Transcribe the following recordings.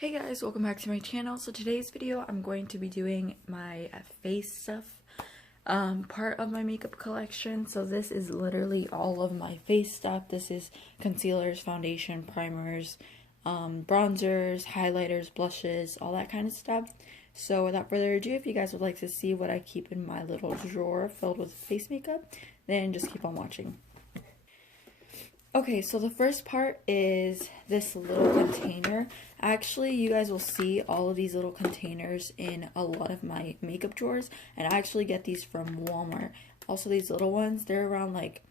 Hey guys, welcome back to my channel. So today's video I'm going to be doing my face stuff part of my makeup collection. So this is literally all of my face stuff. This is concealers, foundation, primers, bronzers, highlighters, blushes, all that kind of stuff. So without further ado, if you guys would like to see what I keep in my little drawer filled with face makeup, then just keep on watching. Okay, so the first part is this little container. Actually, you guys will see all of these little containers in a lot of my makeup drawers, and I actually get these from Walmart. Also, these little ones, they're around like,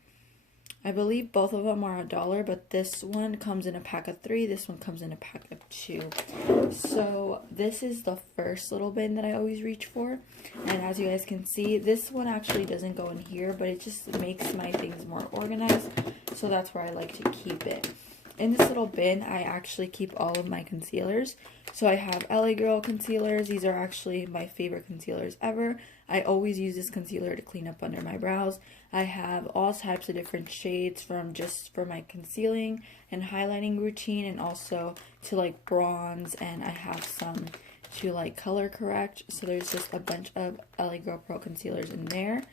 I believe both of them are $1, but this one comes in a pack of 3, this one comes in a pack of 2. So this is the first little bin that I always reach for, and as you guys can see, this one actually doesn't go in here, but it just makes my things more organized, so that's where I like to keep it. In this little bin, I actually keep all of my concealers. So I have LA Girl concealers. These are actually my favorite concealers ever. I always use this concealer to clean up under my brows. I have all types of different shades from just for my concealing and highlighting routine, and also to like bronze, and I have some to like color correct. So there's just a bunch of LA Girl Pro concealers in there.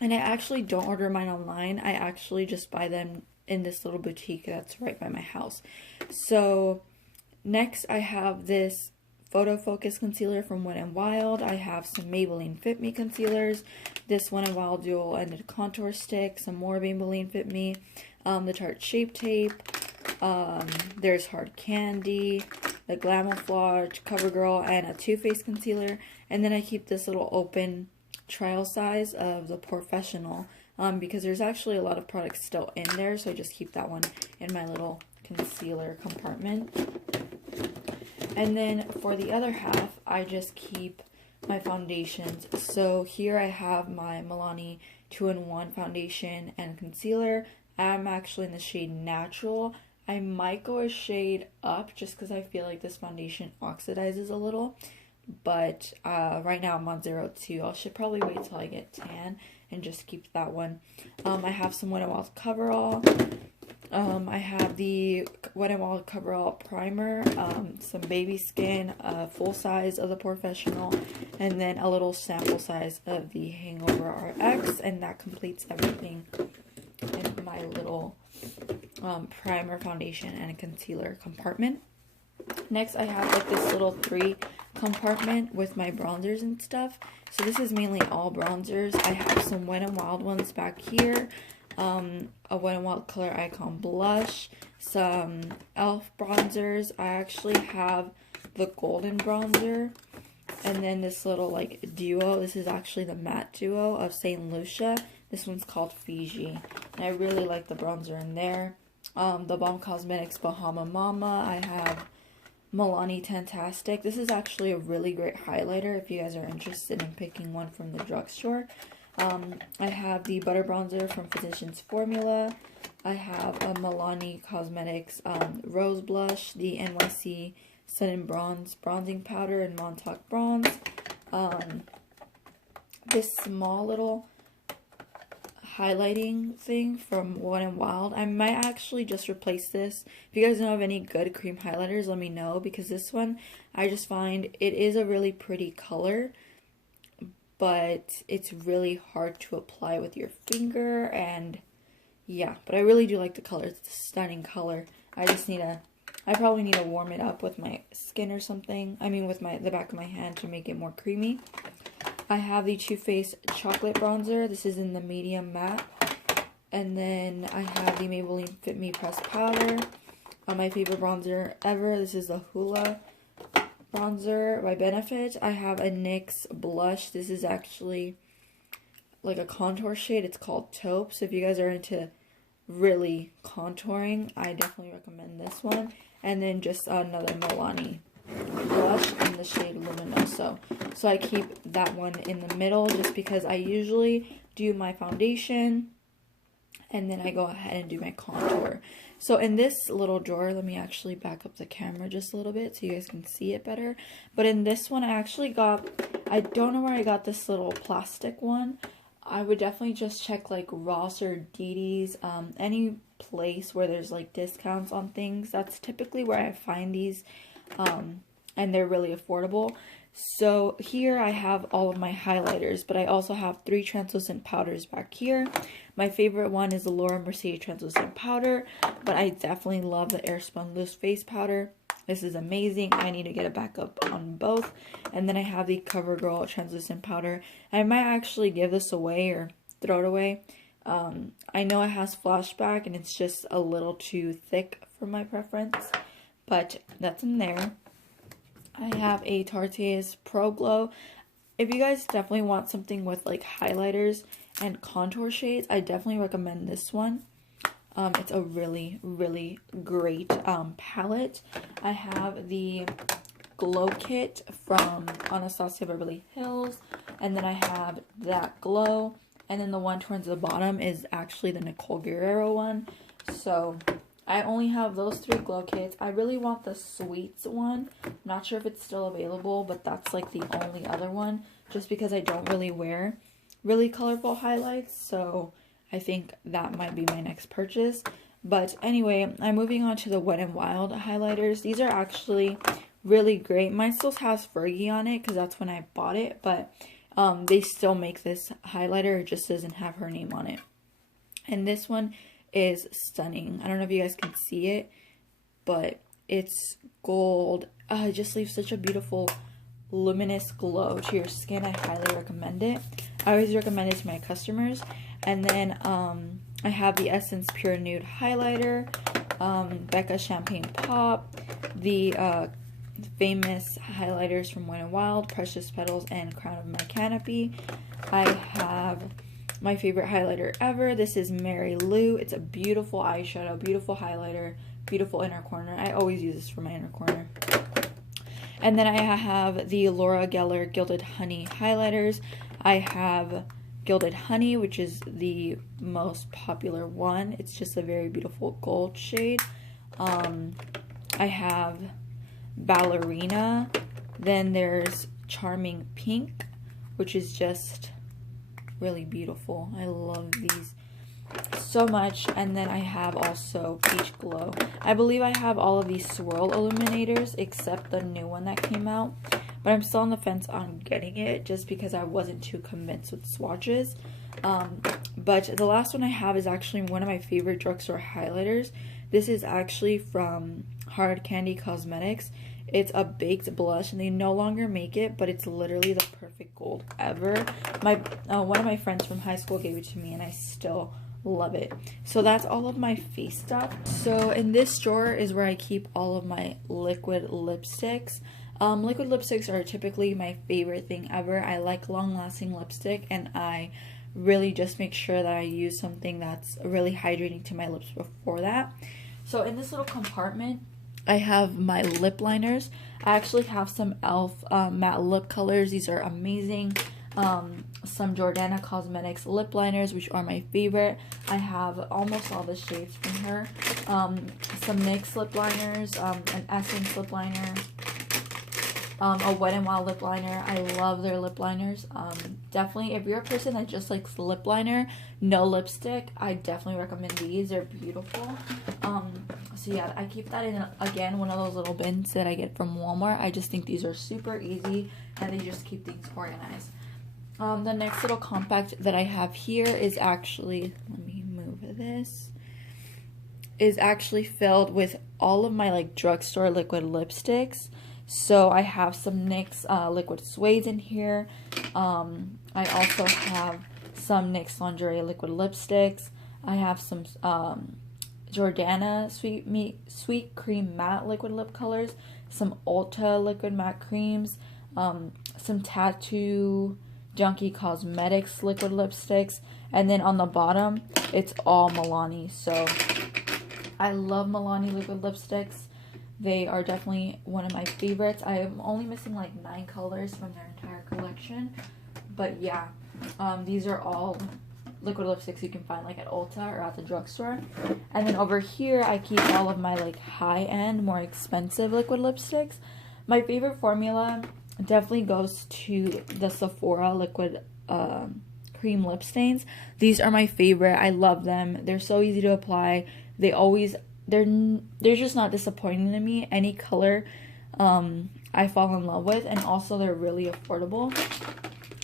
And I actually don't order mine online. I actually just buy them in this little boutique that's right by my house. So next I have this Photo Focus concealer from Wet n Wild. I have some Maybelline Fit Me concealers, this Wet n Wild dual ended contour stick, some more Maybelline Fit Me, the Tarte Shape Tape, there's Hard Candy, the Glamouflage, CoverGirl, and a Too Faced concealer. And then I keep this little open trial size of the Professional, because there's actually a lot of products still in there, so I just keep that one in my little concealer compartment. And then for the other half, I just keep my foundations. So here I have my Milani 2-in-1 foundation and concealer. I'm actually in the shade Natural. I might go a shade up just because I feel like this foundation oxidizes a little. But right now I'm on 02. I should probably wait till I get tan and just keep that one. I have some Wet n Wild Coverall. I have the Wet n Wild Coverall primer, some baby skin, full size of the Professional, and then a little sample size of the Hangover RX, and that completes everything in my little primer, foundation, and concealer compartment. Next, I have like this little 3 compartment with my bronzers and stuff. So this is mainly all bronzers. I have some Wet n Wild ones back here, a Wet n Wild Color Icon blush, some e.l.f. bronzers. I actually have the golden bronzer, and then this little like duo. This is actually the matte duo of St. Lucia. This one's called Fiji, and I really like the bronzer in there. The Balm Cosmetics Bahama Mama. I have Milani Tantastic. This is actually a really great highlighter if you guys are interested in picking one from the drugstore. I have the Butter Bronzer from Physicians Formula. I have a Milani Cosmetics Rose Blush, the NYC Sun and Bronze Bronzing Powder in Montauk Bronze. This small little highlighting thing from Wet n Wild. I might actually just replace this. If you guys know of any good cream highlighters, let me know, because this one, I just find it is a really pretty color, but it's really hard to apply with your finger, and yeah, but I really do like the color. It's a stunning color. I probably need to warm it up with my skin or something. I mean with the back of my hand to make it more creamy. I have the Too Faced Chocolate Bronzer. This is in the medium matte. And then I have the Maybelline Fit Me Pressed Powder. My favorite bronzer ever. This is the Hoola bronzer by Benefit. I have a NYX blush. This is actually like a contour shade. It's called Taupe. So if you guys are into really contouring, I definitely recommend this one. And then just another Milani blush in the shade Luminoso. So I keep that one in the middle just because I usually do my foundation and then I go ahead and do my contour. So in this little drawer, let me actually back up the camera just a little bit so you guys can see it better. But in this one, I actually got, I don't know where I got this little plastic one. I would definitely just check like Ross or Didi's, any place where there's like discounts on things. That's typically where I find these, and they're really affordable. So here I have all of my highlighters, but I also have 3 translucent powders back here. My favorite one is the Laura Mercier translucent powder, but I definitely love the Airspun loose face powder. This is amazing. I need to get a backup on both. And then I have the CoverGirl translucent powder. I might actually give this away or throw it away. I know it has flashback and it's just a little too thick for my preference, but that's in there. I have a Tarte's Pro Glow. If you guys definitely want something with like highlighters and contour shades, I definitely recommend this one. It's a really, really great palette. I have the Glow Kit from Anastasia Beverly Hills, and then I have that glow, and then the one towards the bottom is actually the Nicole Guerrero one. So I only have those 3 glow kits. I really want the Sweets one. I'm not sure if it's still available, but that's like the only other one, just because I don't really wear really colorful highlights, so I think that might be my next purchase. But anyway, I'm moving on to the Wet n Wild highlighters. These are actually really great. Mine still has Fergie on it because that's when I bought it, but they still make this highlighter. It just doesn't have her name on it. And this one is stunning. I don't know if you guys can see it, but it's gold. It just leaves such a beautiful luminous glow to your skin. I highly recommend it. I always recommend it to my customers. And then I have the Essence Pure Nude highlighter, Becca Champagne Pop, the famous highlighters from Wet n Wild, Precious Petals, and Crown of My Canopy. I have my favorite highlighter ever. This is Mary Lou. It's a beautiful eyeshadow, beautiful highlighter, beautiful inner corner. I always use this for my inner corner. And then I have the Laura Geller Gilded Honey highlighters. I have Gilded Honey, which is the most popular one. It's just a very beautiful gold shade. I have Ballerina. Then there's Charming Pink, which is just really beautiful. I love these so much. And then I have also Peach Glow. I believe I have all of these swirl illuminators except the new one that came out, but I'm still on the fence on getting it just because I wasn't too convinced with swatches. But the last one I have is actually one of my favorite drugstore highlighters. This is actually from Hard Candy Cosmetics. It's a baked blush, and they no longer make it, but it's literally the perfect gold ever. One of my friends from high school gave it to me, and I still love it. So that's all of my face stuff. So in this drawer is where I keep all of my liquid lipsticks. Liquid lipsticks are typically my favorite thing ever. I like long-lasting lipstick, and I really just make sure that I use something that's really hydrating to my lips before that. So in this little compartment, I have my lip liners. I actually have some e.l.f. Matte lip colors. These are amazing. Some Jordana Cosmetics lip liners, which are my favorite. I have almost all the shades from her. Some NYX lip liners, an Essence lip liner, a Wet n Wild lip liner. I love their lip liners. Definitely, if you're a person that just likes lip liner, no lipstick, I definitely recommend these. They're beautiful. So yeah, I keep that in, again, one of those little bins that I get from Walmart. I just think these are super easy, and they just keep things organized. The next little compact that I have here is actually, let me move this, is actually filled with all of my like drugstore liquid lipsticks. So I have some NYX liquid suede in here. I also have some NYX lingerie liquid lipsticks. I have some Jordana Sweet Cream Matte liquid lip colors, some Ulta liquid matte creams, some Tattoo Junkie Cosmetics liquid lipsticks, and then on the bottom it's all Milani. So I love Milani liquid lipsticks. They are definitely one of my favorites. I am only missing like 9 colors from their entire collection, but yeah, these are all liquid lipsticks you can find like at Ulta or at the drugstore. And then over here I keep all of my like high-end, more expensive liquid lipsticks. My favorite formula definitely goes to the Sephora liquid cream lip stains. These are my favorite. I love them. They're so easy to apply. They're just not disappointing to me. Any color I fall in love with, and also they're really affordable.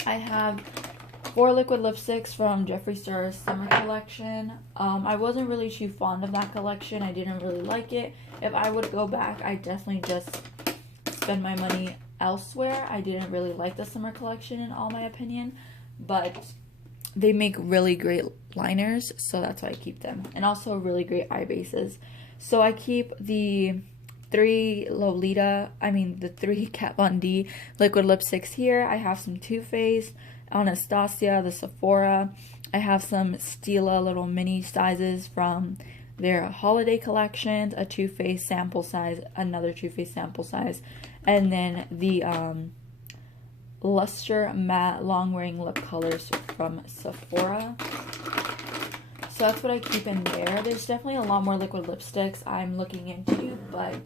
I have 4 liquid lipsticks from Jeffree Star's summer collection. I wasn't really too fond of that collection. I didn't really like it. If I would go back, I definitely just spend my money elsewhere. I didn't really like the summer collection in all my opinion, but they make really great liners, so that's why I keep them. And also really great eye bases. So I keep the 3 Kat Von D liquid lipsticks here. I have some Too Faced, Anastasia, the Sephora. I have some Stila little mini sizes from their holiday collections, a Too Faced sample size, another Too Faced sample size, and then the Luster Matte Long Wearing Lip Colors from Sephora. So that's what I keep in there. There's definitely a lot more liquid lipsticks I'm looking into, but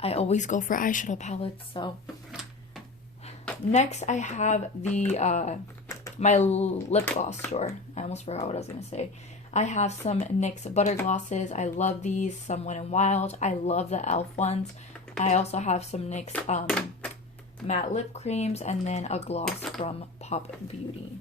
I always go for eyeshadow palettes. So next I have the my lip gloss drawer. I almost forgot what I was going to say. I have some NYX butter glosses. I love these. Some Wet n Wild. I love the e.l.f. ones. I also have some NYX matte lip creams, and then a gloss from Pop Beauty.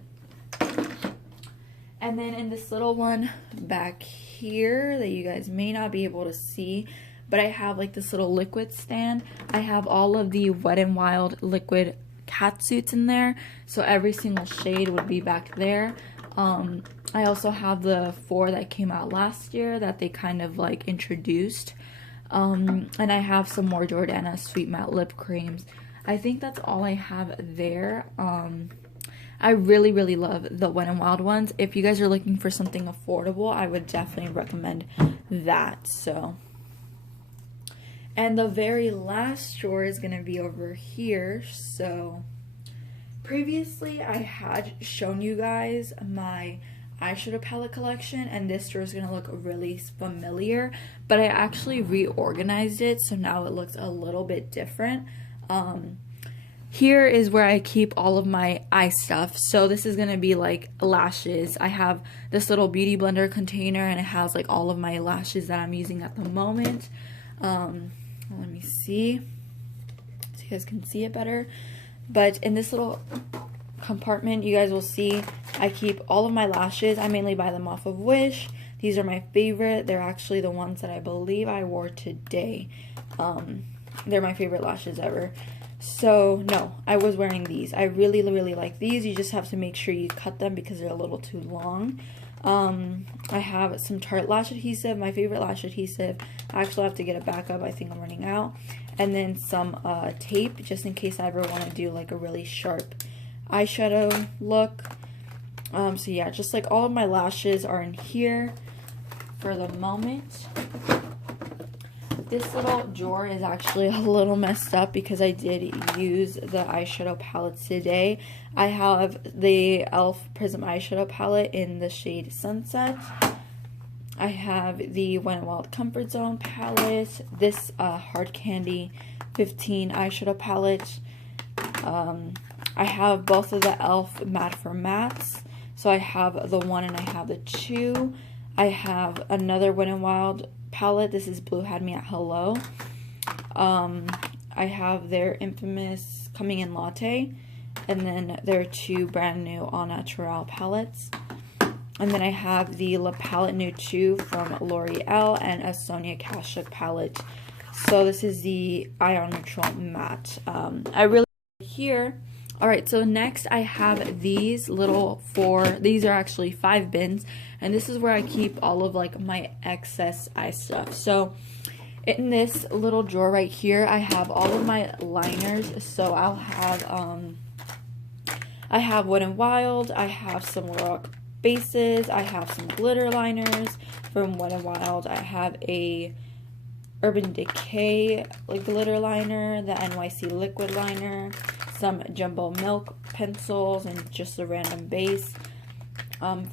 And then in this little one back here that you guys may not be able to see, but I have like this little liquid stand. I have all of the Wet n Wild liquid cat suits in there, so every single shade would be back there. I also have the 4 that came out last year that they kind of like introduced. And I have some more Jordana Sweet Matte Lip Creams. I think that's all I have there. I really love the Wet n Wild ones. If you guys are looking for something affordable, I would definitely recommend that. So, and the very last drawer is going to be over here. So previously I had shown you guys my eyeshadow palette collection, and this drawer is going to look really familiar, but I actually reorganized it, so now it looks a little bit different. Here is where I keep all of my eye stuff. So this is going to be like lashes. I have this little beauty blender container, and it has like all of my lashes that I'm using at the moment. Let me see so you guys can see it better. But in this little compartment, you guys will see I keep all of my lashes. I mainly buy them off of Wish. These are my favorite. They're actually the ones that I believe I wore today. They're my favorite lashes ever. So no, I was wearing these. I really like these. You just have to make sure you cut them because they're a little too long. I have some Tarte lash adhesive, my favorite lash adhesive. I actually have to get a backup. I think I'm running out. And then some tape, just in case I ever want to do like a really sharp eyeshadow look. So yeah, just like all of my lashes are in here for the moment. This little drawer is actually a little messed up because I did use the eyeshadow palettes today. I have the e.l.f. Prism eyeshadow palette in the shade Sunset. I have the Wet n Wild Comfort Zone palette, this Hard Candy 15 eyeshadow palette. I have both of the e.l.f. Matte for Mattes. So I have the 1 and I have the 2. I have another Wet n Wild palette. This is Blue Had Me at Hello. I have their infamous Coming in Latte, and then their 2 brand new All Natural palettes. And then I have the La Palette Nude 2 from L'Oreal and a Sonia Kashuk palette. So this is the Ion Neutral Matte. I really like here. Alright, so next I have these little these are actually 5 bins, and this is where I keep all of like my excess eye stuff. So in this little drawer right here, I have all of my liners. So I'll have I have Wet n Wild, I have some Lorac bases, I have some glitter liners from Wet n Wild, I have a Urban Decay like glitter liner, the NYC liquid liner, some Jumbo Milk pencils, and just a random base.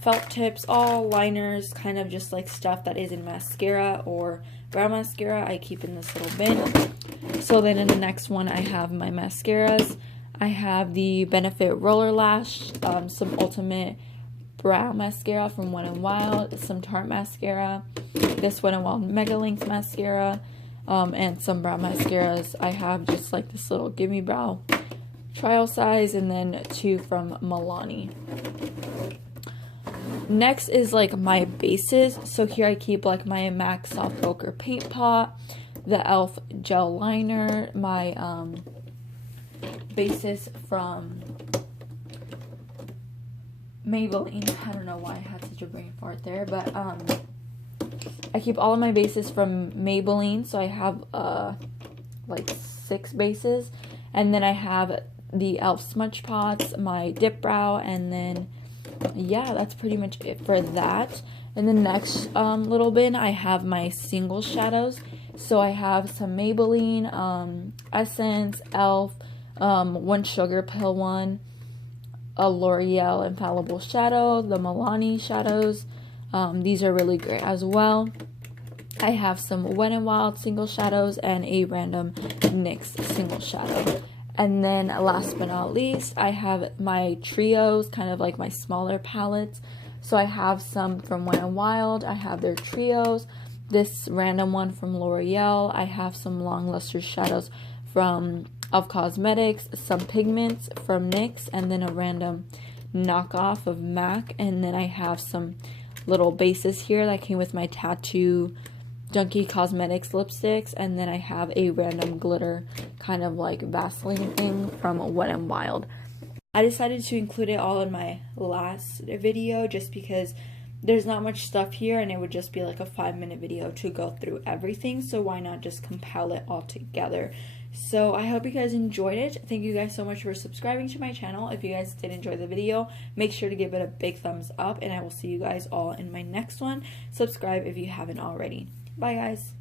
Felt tips, all liners, kind of just like stuff that isn't mascara or brow mascara, I keep in this little bin. So then in the next one I have my mascaras. I have the Benefit Roller Lash, some Ultimate Brow Mascara from Wet n Wild, some Tarte Mascara, this Wet n Wild Mega Length Mascara, and some brow mascaras. I have just like this little Gimme Brow trial size, and then 2 from Milani. Next is like my bases. So here I keep like my MAC Soft Ochre Paint Pot, the e.l.f. gel liner, my bases from Maybelline. I don't know why I had such a brain fart there, but I keep all of my bases from Maybelline. So I have like 6 bases, and then I have the e.l.f. smudge pots, my dip brow, and then yeah, that's pretty much it for that. In the next little bin, I have my single shadows. So I have some Maybelline, Essence, e.l.f., one Sugar Pill one, a L'Oreal Infallible Shadow, the Milani shadows. These are really great as well. I have some Wet n Wild single shadows and a random NYX single shadow. And then last but not least, I have my trios, kind of like my smaller palettes. So I have some from Wet n Wild. I have their trios. This random one from L'Oreal. I have some long luster shadows from e.l.f. Cosmetics, some pigments from NYX, and then a random knockoff of MAC. And then I have some little bases here that came with my Tattoo Junkie Cosmetics lipsticks, and then I have a random glitter kind of like Vaseline thing from Wet n Wild. I decided to include it all in my last video just because there's not much stuff here and it would just be like a 5-minute video to go through everything, so why not just compile it all together. So I hope you guys enjoyed it. Thank you guys so much for subscribing to my channel. If you guys did enjoy the video, make sure to give it a big thumbs up, and I will see you guys all in my next one. Subscribe if you haven't already. Bye guys.